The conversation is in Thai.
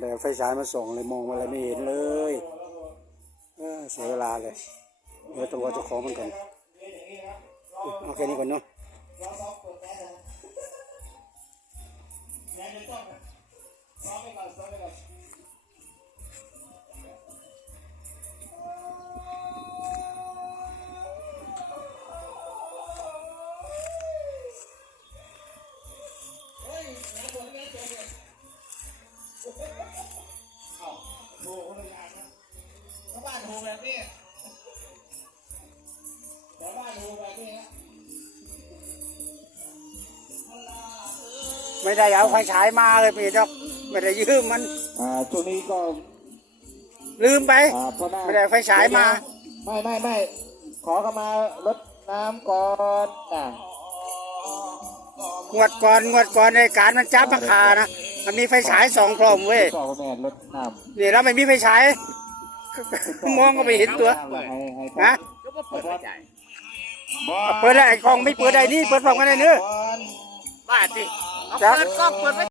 แต่ไฟฉายมาส่องเลยมองอะไรไม่เห็นเลยเออเสียเวลาเลยเดี๋ยวต้องรอเจ้าของมันก่อนเอาแค่นี้ก่อนเนาะ ไม่ได้เอาไฟฉายมาเลยพี่เจ้าไม่ได้ยืมมัน อ่าช่วงนี้ก็ลืมไป อ่าพ่อหน้าไม่ได้เอาไฟฉายมา ไม่ไม่ไม่ขอเข้ามารดน้ำก่อนอะงวดก่อนงวดก่อนในการมันจับราคานะ มันมีไฟฉายสองพร้อมเว้ยพ่อกับแม่รดน้ำนี่เราไม่มีไฟฉาย มองก็ไม่เห็นตัวให้ให้พ่อนะให้พ่อเปิดได้ไอ้กล้องไม่เปิดได้นี่เปิดพร้อมกันได้เนื้อะก่อนบ้าดิเอาจ๊ะเปิดกล้องเปิดไว้